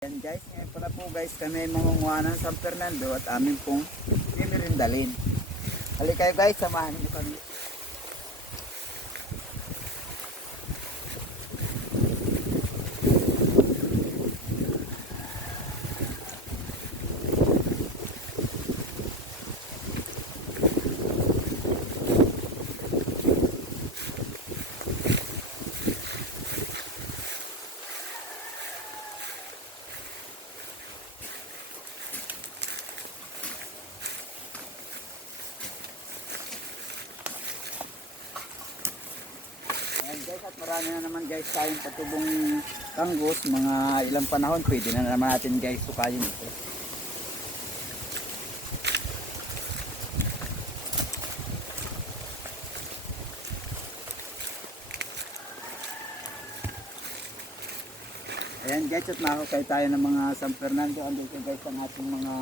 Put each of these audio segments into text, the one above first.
Yan guys, ngayon pala po guys kami mangunguha ng San Fernando at amin pong mimirindalin. Halika kayo guys, samahan niyo kami. Guys, at marami na naman guys tayong patubong tanggos, mga ilang panahon pwede na naman natin guys sukayin ito. Ayan guys, at makakay tayo ng mga San Fernando. Andito guys ang ating mga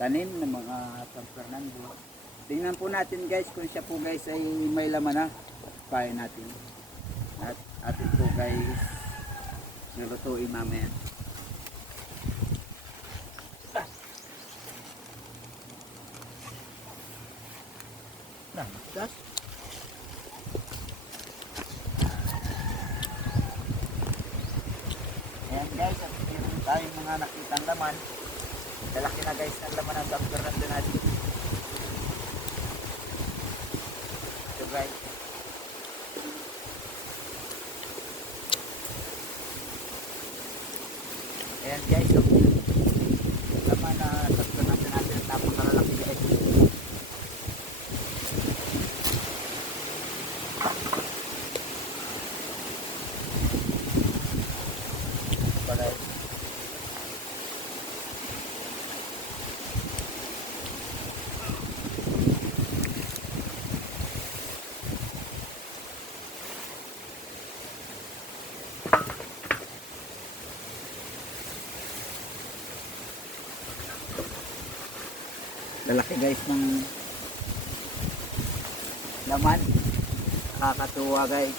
tanim ng mga San Fernando. Tingnan po natin guys kung siya po guys ay may laman na. Kaya natin. At atin po guys nilutuin mamaya. Gas. Ayan guys, at meron tayong mga nakitang laman. Lalaki na guys ang laman ng San Fernando natin. Ito guys. Ayan guys, so laman na San Fernando natin at napakalalaki guys. Palay. Lalaki guys ng laman. Nakakatuwa guys.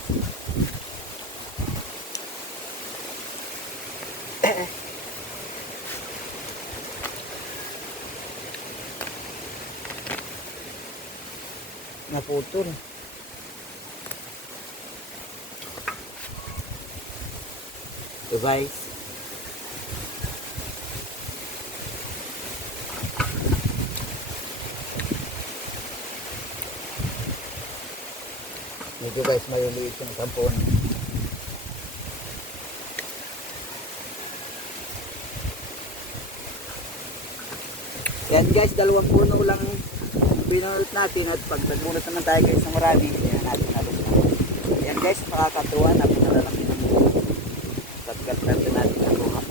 Naputol. So guys, medyo guys mayuliit yung tampon. Yan guys, dalawang puno lang binunot natin at pag nagbunot naman tayo guys ng marami, yan natin halos na. Yan guys, makakatuwa, napakalalaki ng sagkat natin na buha.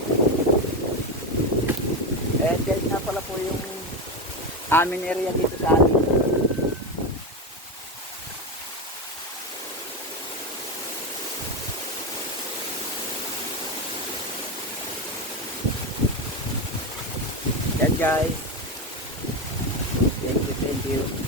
Ayan guys, nga pala po yung amin area dito sa amin. Yan guys, thank you.